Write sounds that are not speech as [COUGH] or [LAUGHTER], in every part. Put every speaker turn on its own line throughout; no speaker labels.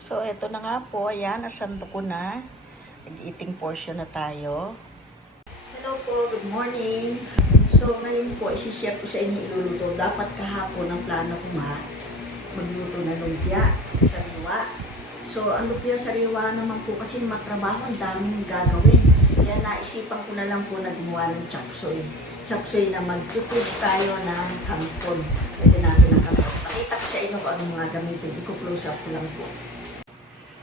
So, ito na nga po. Ayan, asando ko na. Nag-eating portion na tayo. Hello po, good morning. So, ngayon po, isi-share ko sa inyo iluluto. Dapat kahapon ang plano ko ma magluto na lumpia, sariwa. So, ang lumpia sariwa naman po kasi matrabaho, ang daming gagawin. Kaya naisipan ko na lang po na gumawa ng chapsoy. Chapsoy na mag-twist tayo ng kangkon. Pwede natin ang kangkon. Pakita ko sa inyo kung anong mga gamitin. I-close up ko lang po.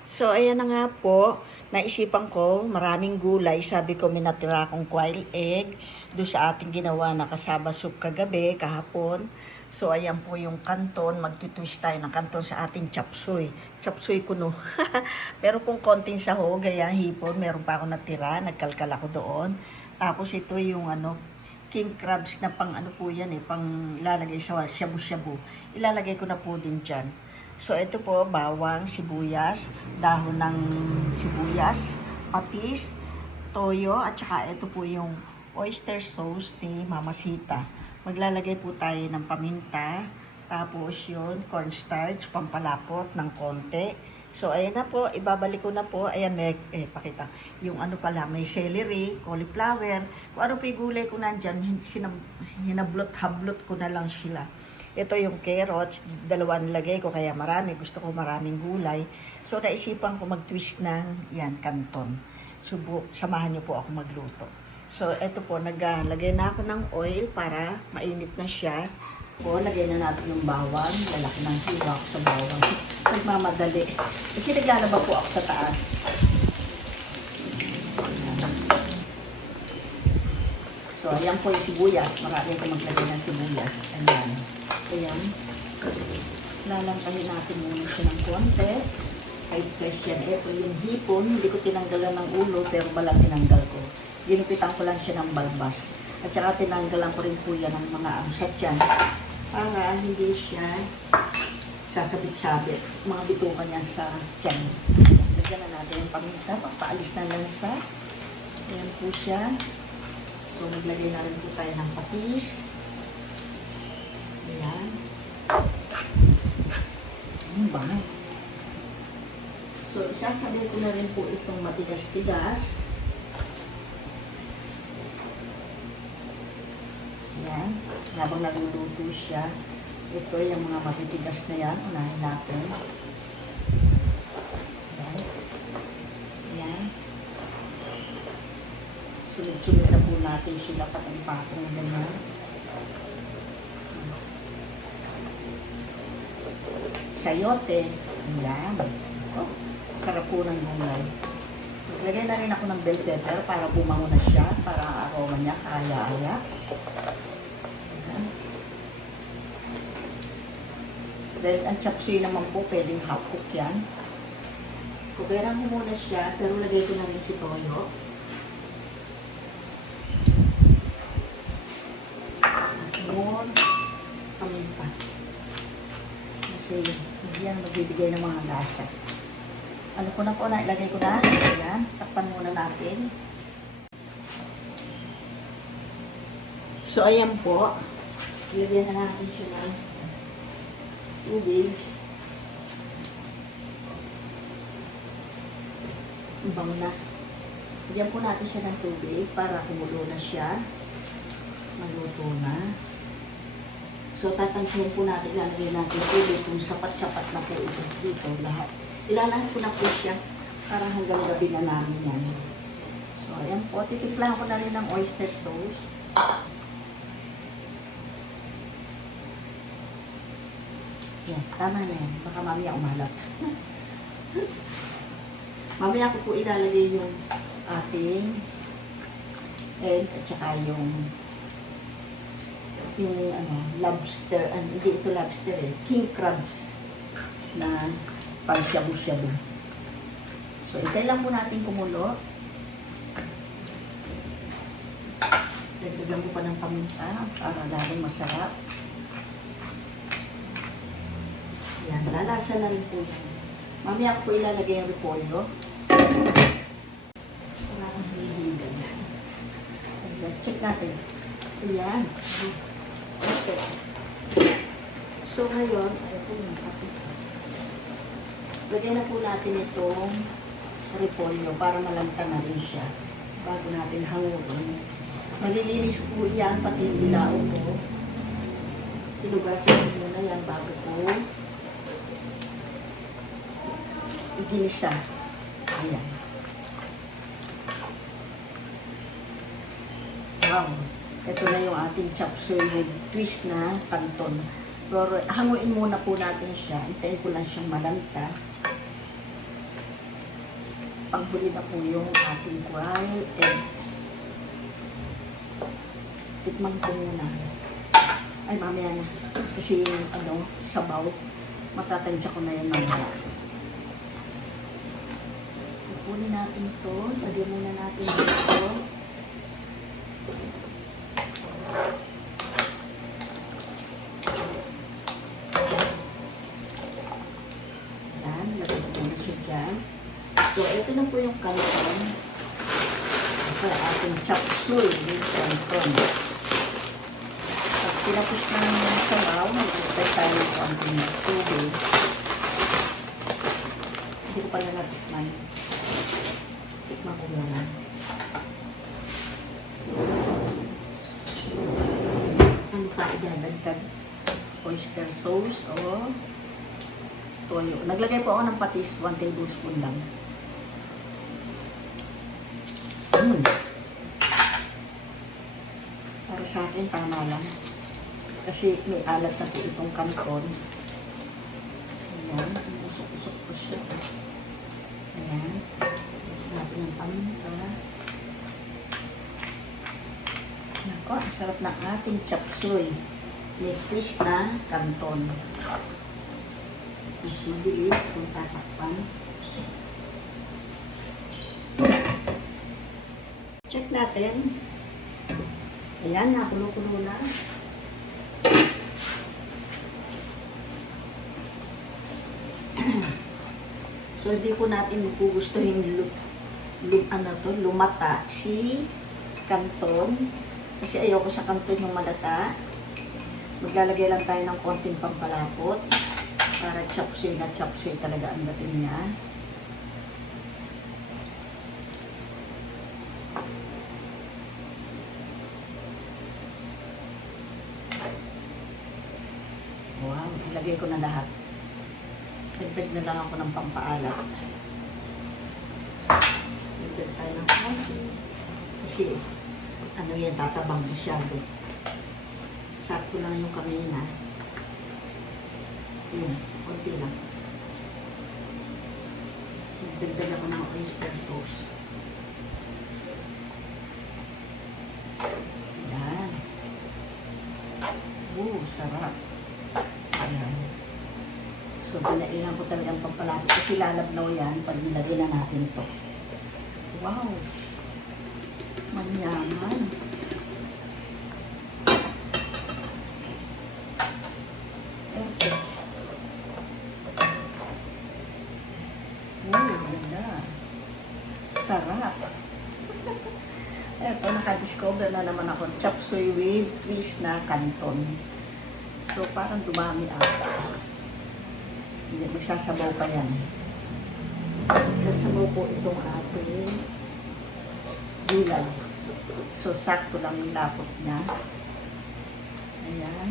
So, ayan na nga po. Naisipan ko, maraming gulay. Sabi ko, minatira akong quail egg. Doon sa ating ginawa na kasaba soup kagabi, kahapon. So, ayan po yung kanton. Magtitwist tayo ng kanton sa ating chapsuy. Chapsuy kuno. [LAUGHS] Pero kung konting sahog, ayan, hipon, meron pa ako natira. Nagkalkal ako doon. Tapos ito yung ano, king crabs na pang ano po yan eh, pang lalagay sa shabu-shabu. Ilalagay ko na po din dyan. So, ito po, bawang, sibuyas, dahon ng sibuyas, patis, toyo, at saka ito po yung oyster sauce ni Mama Sita. Maglalagay po tayo ng paminta, tapos yun, cornstarch, pampalapot ng konti. So, ayan na po, ibabalik ko na po. Ayan, may, eh, pakita. Yung ano pala, may celery, cauliflower, kung ano pa yung gulay ko nandyan, sinab, hinablot-hablot ko na lang sila. Ito yung carrots, dalawa nilagay ko, kaya marami. Gusto ko maraming gulay. So, naisipan ko mag-twist ng, yan, kanton. Subo, samahan niyo po ako magluto. So, ito po, naglagay na ako ng oil para mainit na siya. Po, lagay na natin yung bawang. Lalaki ng hiwa ako sa bawang. [LAUGHS] Nagmamadali. Kasi naglalaba po ako sa taas. So, ayan po yung sibuyas. Marami ko maglagay ng sibuyas. Ayan. Ayan. Lalantahin natin muna siya ng konti. Kahit fresh yan. Ito yung hipon. Hindi ko tinanggalan ng ulo, pero balang tinanggal ko. Ginupitan ko lang siya ng balbas. At saka tinanggalan ko rin po yan ng mga amsat yan. Para hindi siya sasabit-sabit. Mga bitukan yan sa tiyan. Lagyan na natin yung paminta. Pagpaalis na lansa. Ayan po siya. So, maglagay na rin po tayo ng patis. Ang bango. So, isasabi ko na rin po itong matigas-tigas. Ayan. Habang nagluluto siya, ito yung mga matitigas na yan. Unahin natin. Ayan. Ayan. Sunod-sunod na po natin sila patong-patong ganyan. Sayote. Ayan. Oh, sarap po ng gulay. Maglagay na rin ako ng bell pepper para bumango na siya, para aroma niya kaya-aya. Dahil ang chapsuy naman po, pwedeng half cook yan. Kuberan mo muna siya, pero lagay ko na rin si Toyo. Yun. Paminta. Kasi yan magbibigay ng mga lasa. Ano ko na po na, ilagay ko na. Ayan, takpan muna natin. So, ayan po. Ilagyan na natin siya ng tubig. Ibang na. Lagyan po natin siya ng tubig para kumulo na siya. Maluto na. So, tatansiyan po natin, ilalagay natin tubig kung sapat-sapat na po ito dito lahat. Ilalahat ko na po siya para hanggang gabi na namin yan. So, ayan po. Titimplahan ko na rin ng oyster sauce. Yan, tama na yan. Baka mamaya umalap. [LAUGHS] mamaya ko po ilalagay yung ating egg at saka yung yung ano, lobster, ano, hindi ito lobster eh, king crabs na pang shabu-shabu. So, itay lang po natin kumulo. Dagdagan ko pa ng paminta para lalong masarap. Yan, lalasa na rin po yan. Mamaya ko ilalagay yung repolyo. Wala kang hiligan. Check natin. Ayan. So ngayon, ano po yung kape? Lagyan na po natin itong repolyo para malanta na rin siya bago natin hanguin. Malilinis po yan, pati bilao ko. Tinugasin ko muna yan bago ko iginisa. Ayan. Wow. Ito na yung ating chop suey with twist na kanton. Pero hanguin muna po natin siya. Hintayin ko lang siyang malanta. Panghuli na po yung ating wild egg. Tikman ko muna. Ay, mamaya na. Kasi yung ano, sabaw, matatansya ko na yun mamaya. Kukunin natin ito. Lagyan muna natin dito. Yan, lagyan ko na siya dyan. So, ito na po yung kanton. Ito ating chop suey yung kanton. Pag tinapos na ng sabaw, mag-upay tayo ng konting tubig. Hindi ko pala natikman. Tikman ko muna. Ano pa idadagdag? Oyster sauce o toyo. Naglagay po ako ng patis, 1 tablespoon lang. Mm. Akin, tama lang. Kasi may alat na po itong kanton. Ayan, usok-usok ko siya. Ayan. Natin ang paminta. Nako, ang sarap ng ating chop suey. May twist na kanton. Mas mabilis kung tatakpan. Check natin. Ayan, nakulo-kulo na. [CLEARS THROAT] So, hindi po natin gugustuhin lu, lu, ano to, lumata si kanton. Kasi ayoko sa kanton yung malata. Maglalagay lang tayo ng konting pampalapot para chopsay na chopsay talaga ang dating niya. Wow, ilagay ko na lahat. Dagdag na lang ako ng pampaalat. Dagdag tayo ng konti. Kasi, ano yan, tatabang masyado. Sakto lang yung kanina. Yun, konti lang. Dagdag ako ng oyster sauce. Yan. Oo, sarap. So, pinailan ko talagang pampalapit kasi lalabnaw yan pag nilagay na natin to. Wow! Manyaman. Okay. Wow, ganda. Sarap. [LAUGHS] Eto, nakadiscover na naman ako. Chop suey with twist na canton. So, parang dumami ata. Hindi, magsasabaw pa yan. Magsasabaw po itong ating gulay. So, sakto lang yung lapot niya. Ayan.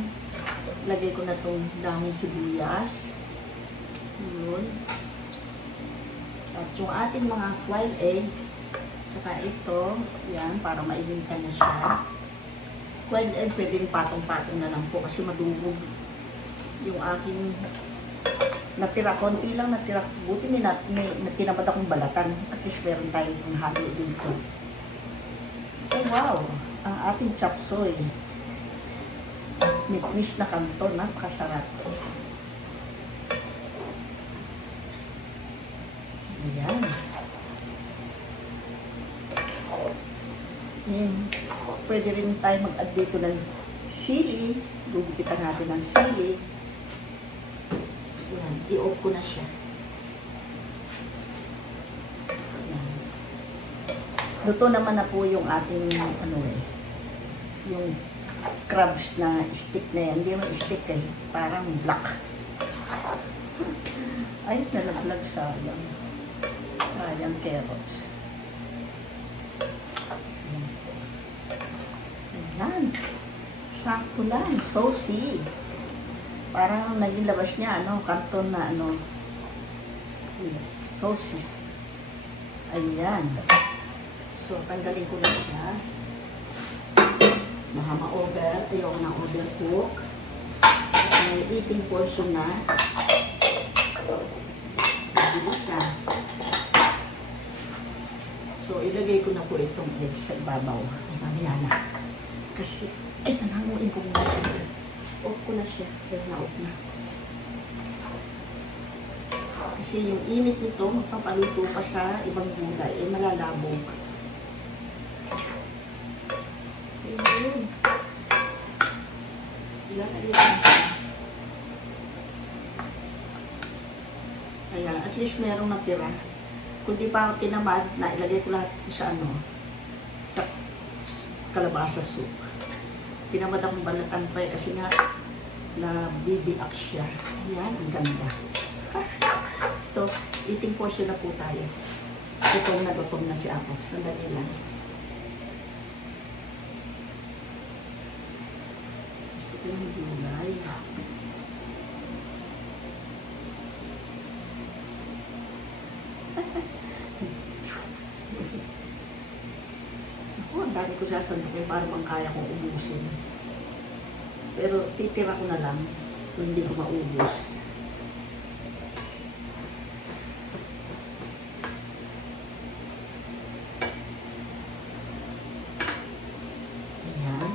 Lagay ko na itong daming sibuyas. Yun. At yung ating mga wild egg, saka ito, yan, para mailinta na siya. Wild egg, pwedeng patong-patong na lang po kasi madugog yung aking natira, konti lang natira. Buti may, nat, may natinamad akong balatan. At least meron tayong halo dito. Oh wow! Ang ating. May twist na kanto, napakasarap. Ayan. Ayan. Pwede rin tayo mag-add dito ng sili. Gugupitan natin ng sili. I-off ko na siya. Ayan. Luto naman na po yung ating ano eh, yung crabs na stick na yan. Hindi naman stick eh, parang black. Ay, nalaglag sayang. Sayang carrots. Ayan. Ayan. Sakto lang. Saucy. Parang naging labas niya, ano, karton na, ano, sauces. Ayan. So, tanggalin ko na siya. Baka ma-over. Ayoko ng overcook. May eating portion na. Mabilis na. So, ilagay ko na po itong egg sa ibabaw. Mamaya na. Kasi, ay, nananguin ko muna. Off ko na siya. Dahil na-off na. Kasi yung init nito, magpapaluto pa sa ibang gulay. Eh, malalabog. Ayun. Ilalagay ko na siya. Ayan, at least merong natira. Kung di pa tinamad, na ko lahat sa ano, sa kalabasa soup. Tinamad akong balatan pa eh, kasi nga, na bibiak siya. Ayan, ang ganda. So, eating portion na po tayo. Gutom na gutom na si ako. Sandali lang. Gusto ko ng gulay. Ako, ang dami ko sasandukin para bang kaya kong ubusin. Pero titira ko na lang kung hindi ko maubos. Ayan.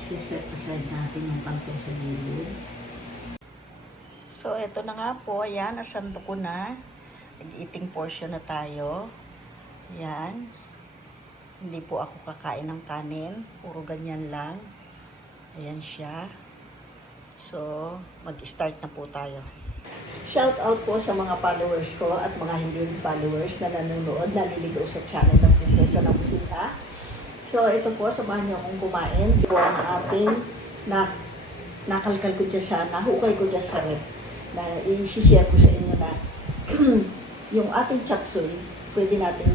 Siset aside natin yung pantay sa gilid. So, eto na nga po. Ayan, nasando ko na. Nag-eating portion na tayo. Ayan. Hindi po ako kakain ng kanin. Puro ganyan lang. Ayan siya. So, mag-start na po tayo. Shout out po sa mga followers ko at mga hindi followers na nanonood, naliligaw sa channel ng Prinsesa ng Musika. So, ito po, samahan niyo akong kumain. Ito ang ating na nakalkal ko dyan sa, nahukay ko dyan sa rep na i-share ko sa inyo na [CLEARS THROAT] yung ating chop suey, pwede natin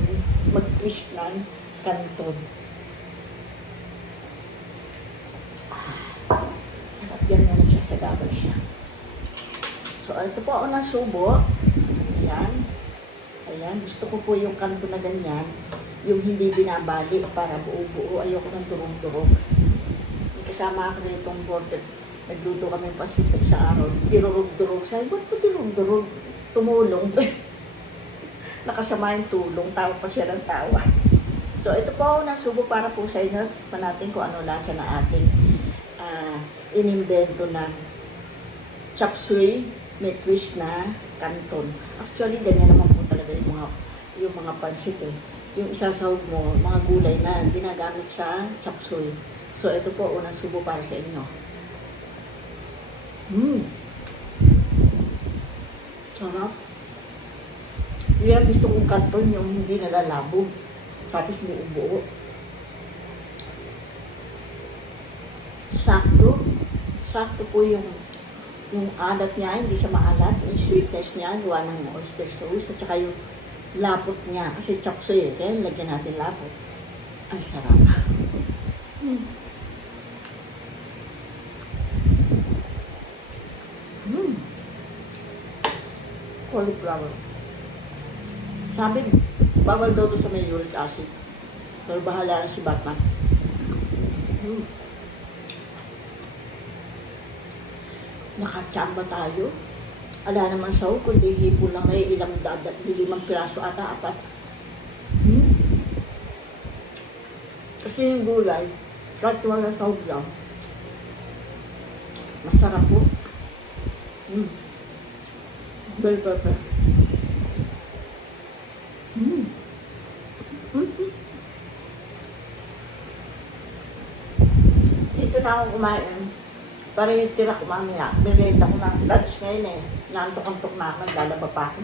mag-twist ng kanton. Ah, Sarap yan muna siya sa gabal siya. So, ito po ako nasubo. Ayan. Ayan. Gusto ko po yung kanto na ganyan. Yung hindi binabali para buo-buo. Ayoko ng turong-turong. Kasama ako na itong border. Nagluto kami pasitok sa araw. Dirurog-durog. Sabi, ba't po dirurog-durog? Tumulong. [LAUGHS] Nakasama yung tulong. Tawa pa siya ng tawa. So, ito po ako nasubo para po sa inyo. Pa natin kung ano lasa na ating ah, inimbento na chop suey may twist na canton. Actually, ganyan naman po talaga yung mga, yung mga pansit eh. Yung isasahog mo, mga gulay na ginagamit sa chop suey. So, ito po, unang subo para sa inyo. Mmm! Sarap. Yan, gusto kong canton yung hindi nalalabo. Tapos ubo. Sakto. Sakto po yung yung alat niya, hindi siya maalat. Yung sweetness niya, gawa ng oyster sauce. At saka yung lapot niya. Kasi chop suey eh. Kaya lagyan natin lapot. Ang sarap. Mm. Mm. Cauliflower. Sabi, bawal daw sa may uric acid. Pero bahala si Batman. Mm. nakachamba tayo. Ala naman sa kundi hipo lang ay ilang dadat, limang piraso ata apat. Hmm? Kasi yung gulay, kahit wala sa lang, masarap po. Hmm. Bell pepper. Hmm. Hmm. Dito na ako kumain. Para yung tira ko mamaya, merienda ko ng lunch ngayon eh. Nantok-antok na ako, lalaba pa ako.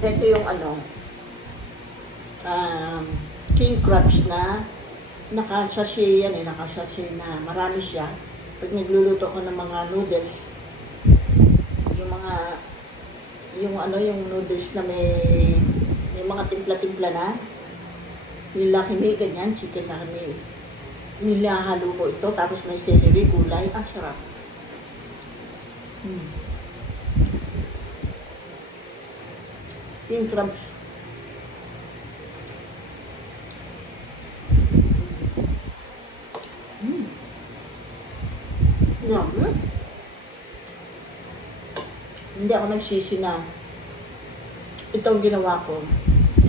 Ito yung ano, um, king crabs na naka-sachet yan eh, naka-sachet na marami siya. Pag nagluluto ko ng mga noodles, yung mga, yung ano, yung noodles na may, may mga timpla-timpla na, yung Me, ganyan, chicken Lucky Me. Nilahalo ko ito, tapos may celery, gulay, ang sarap. Hmm. Yung crabs. Mm. Yummy. Hindi ako nagsisi na ito ang ginawa ko.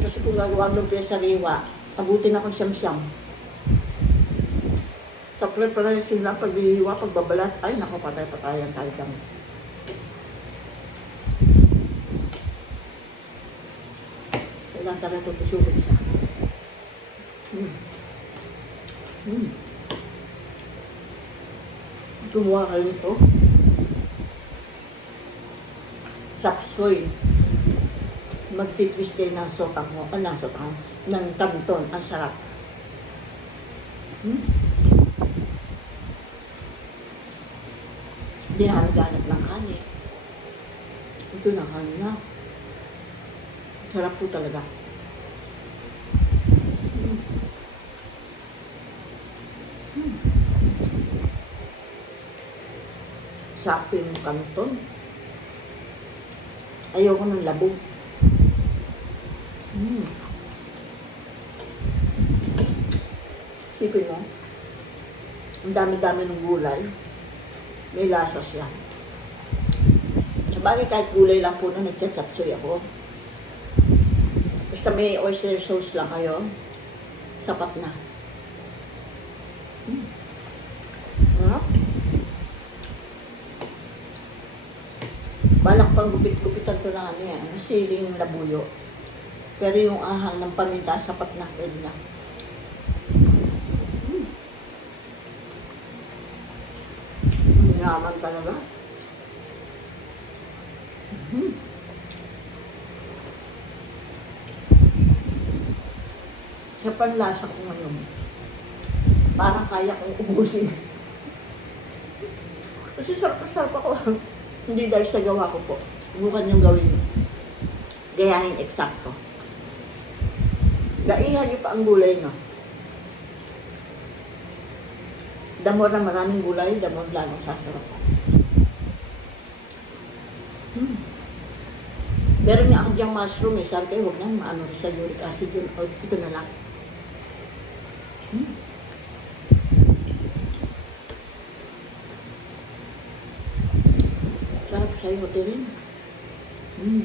Kasi kung gagawa ng lumpia sa riwa, abutin ako siyam-siyam. Sa preparation lang, paghihiwa, pagbabalat, ay naku, patay-patayan tayo kami. Kailangan talaga ito tusugin siya. Mm. Mm. Gumawa kayo ito. Sapsoy. Magtitwist kayo ng sotang mo, ah, ng sotang, ng kanton. Ang sarap. Hmm? Hindi na ganap ng kanin. Ito na kanin na. Sarap po talaga. Mm. Mm. Sakto yung kanton. Ayoko ng labog. Mm. Sipin mo, ang dami-dami ng gulay. May lasa siya. Sa bagay kahit gulay lang po na nagchat-chapsoy ako. Basta may oyster sauce lang kayo, sapat na. Mm. Sarap. Balak pang gupit-gupitan to ng ano yan, siling labuyo. Pero yung ahang ng paminta, sapat na, pwede na. Mm. Ang Yaman talaga. Mm. Sa panlasa ko ngayon, parang kaya kong ubusin. Kasi sarap-sarap ako. Hindi dahil sa gawa ko po. Subukan yung gawin. Gayahin eksakto. Gaihan niyo pa ang gulay nyo. Damo na maraming gulay, damo lalong sasarap. Hmm. Meron nga ako diyang mushroom eh. Sabi kayo, huwag na, maano sa uric acid yun. O, ito na lang. Hmm. Sarap sa'yo, hotelin. Hmm.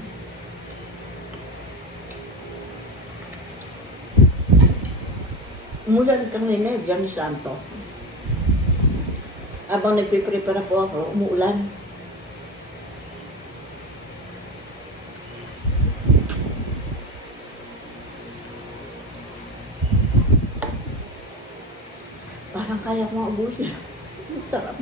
Umulan kanina, Jan Santo. Habang nagpiprepara po ako, umuulan. Parang kaya ko maubusin. [LAUGHS] Sarap.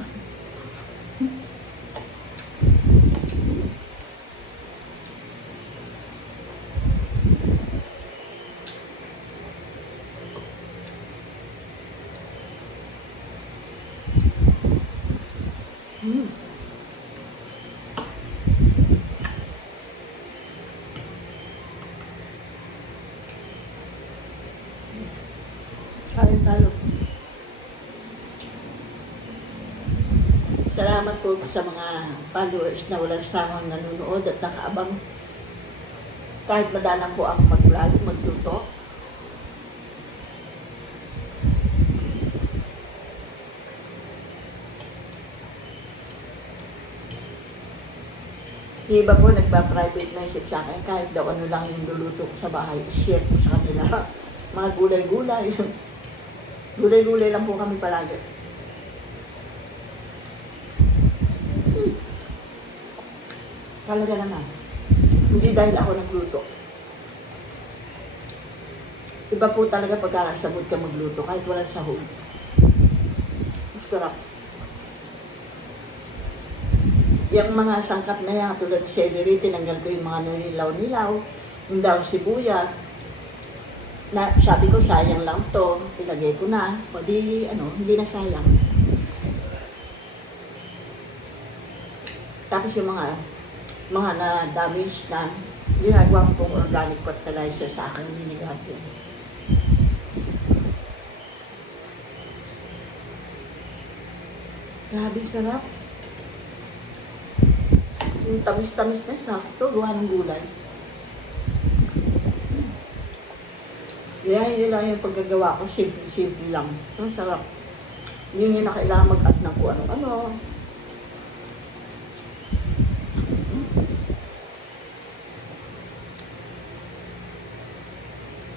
Hmm. Kain tayo. Po sa mga followers na walang sawang nanonood at nakaabang. Kahit madalang po ako mag-vlog, magluto. Yung iba po nagpa-private message sa akin kahit daw ano lang yung luluto ko sa bahay, share ko sa kanila. [LAUGHS] Mga gulay-gulay. [LAUGHS] Gulay-gulay lang po kami palagi. Talaga naman. Hindi dahil ako nagluto. Iba po talaga pagkakasabot ka magluto kahit walang sahog. Masarap. Yung mga sangkap na yan, tulad celery, tinanggal ko yung mga nilaw-nilaw, yung daw sibuyas. na, sabi ko, sayang lang to. Ilagay ko na. O ano, hindi na sayang. Tapos yung mga, mga na damage na, ginagawa ko pong organic fertilizer sa akin binigati. Grabe sarap. Yung tamis-tamis na sakto, gawa ng gulay. Kaya yun lang yung paggagawa ko, simple-simple lang. Ang sarap. Yun yung na kailangan mag-add ng kung ano-ano.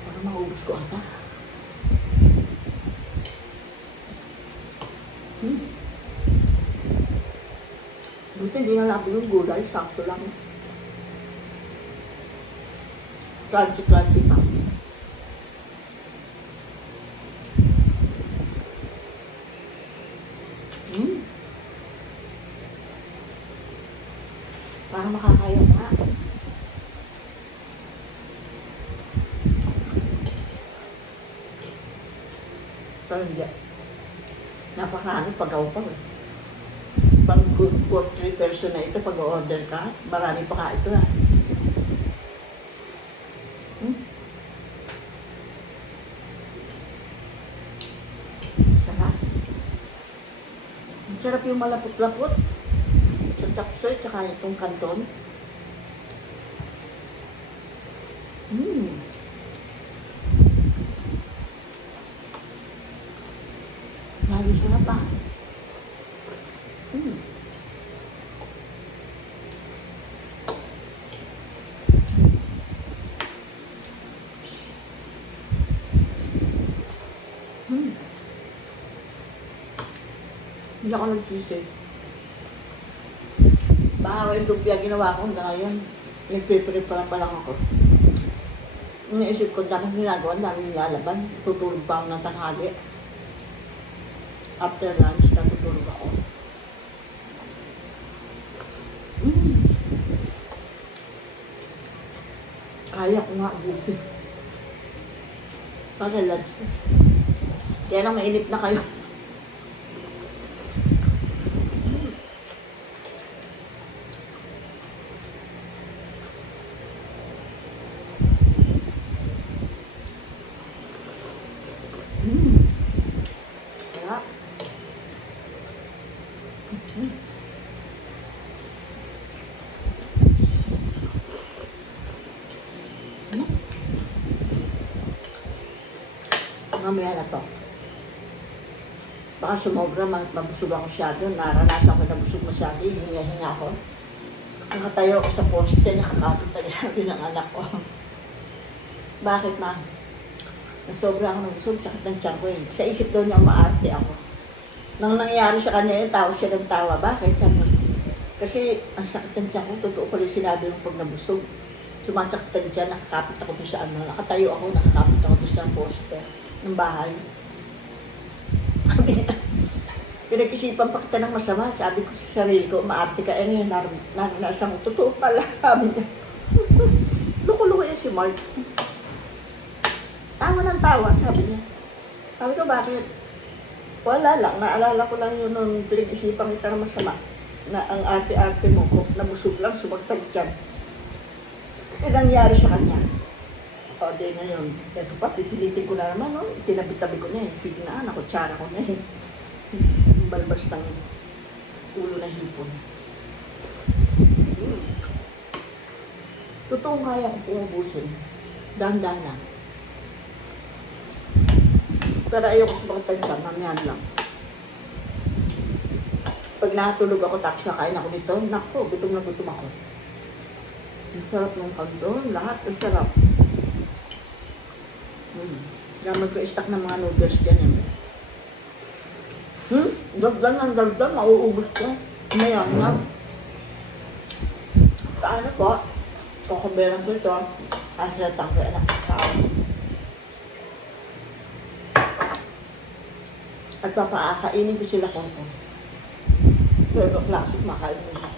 Para maubos ko ata. Hmm. Buti hindi na natin yung gulay, sakto lang. Crunchy-crunchy pa. Hmm. Para makakaya nga. Pero hindi. Napakarami pag-aw pa. eh. Person na ito, pag-order ka, marami pa ka ito ah. Hmm? Sarap. Ang sarap yung malapot-lapot. Sa tapsoy, tsaka itong kanton. Hmm. Grabe sarap ah. Hmm. Hmm. Hindi ako nagsisi. Baka yung lumpia ginawa ko hanggang ngayon. Nagpe-prep pa lang ako. Iniisip ko, dami ginagawa, dami nilalaban. Tutulog pa ako ng tanghali. After lunch, natutulog ako. Mm. Kaya ko nga, busy. Para lunch. Kaya lang mainip na kayo. Mm. Kaya, mamaya na to. Baka sumobra, ma- mabusog ako masyado. Naranasan ko na busog masyado. Hinga-hinga ako. Nakatayo ako sa poste, nakakapit talaga [LAUGHS] ng anak ko. Bakit ma? Nasobra ako ng busog, sakit ng tiyan ko eh. Sa isip daw niya maarte ako. Nang nangyari sa kanya yun, tawa siya ng tawa. Bakit? Sabi Kasi ang sakit ng tiyan ko, totoo pala yung sinabi ng pag nabusog. Sumasakit ang tiyan, nakakapit ako doon sa ano. Nakatayo ako, nakakapit ako doon sa poste ng bahay. [LAUGHS] Pinag-isipan pa kita ng masama. Sabi ko sa sarili ko, maarte ka. Eh ngayon, nar naranasan ko, totoo pala. [LAUGHS] Sabi niya, [LAUGHS] loko-loko yan si Mark. Tawa ng tawa, sabi niya. Sabi ko, bakit? Wala lang, naalala ko lang yun nung pinag-isipan kita ng masama. Na ang arte-arte mo, kung nabusog lang, sumagtag dyan. Eh, nangyari sa kanya. Di ngayon, eto pa, pipilitin ko na naman, no? Tinabi-tabi ko na eh. Sige na, nakutsara ko na eh. Yung Balbas ng ulo ng hipon. Hmm. Totoo kaya ko pumubusin. Dahan-dahan lang. Pero ayoko sa pagtagda, mamaya lang. Pag natulog ako, tapos nakain ako nito, naku, gutom na gutom ako. Ang sarap ng kagdoon, lahat ang sarap. Ko stock ng mga noodles dyan eh. Hmm? Dagdan ng dagdan, mauubos ko. Mayan na. Paano po? Kukuberan ko ito. Kasi natang ko anak ko sa ako. At papaakainin ko sila kung ito. Pero classic makain nila.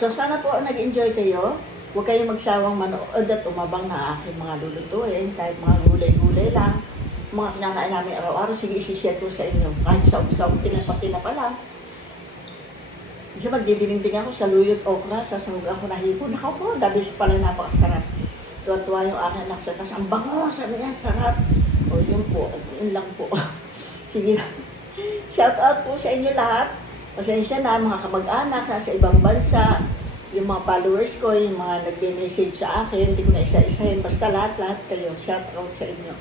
So sana po nag-enjoy kayo Huwag kayong magsawang manood at umabang na aking mga lulutuin, kahit mga gulay-gulay lang. Mga kinakain namin araw-araw, sige isi-share ko sa inyo. Kahit saog-saog, tinapa-tinapa lang. Kasi magdidining-ding ako sa luyot okra, sasawag ako na hipon. Ako po, best pala napakasarap. Tuwa-tuwa yung aking anak sa tas, ang bango, sabi niya, sarap. O yun po, yun lang po. [LAUGHS] Sige na. Shout out po sa inyo lahat. Pasensya na, mga kamag-anak, nasa ibang bansa, yung mga followers ko, yung mga nagbe-message sa akin, hindi ko na isa-isahin, basta lahat-lahat kayo, shout out sa inyo.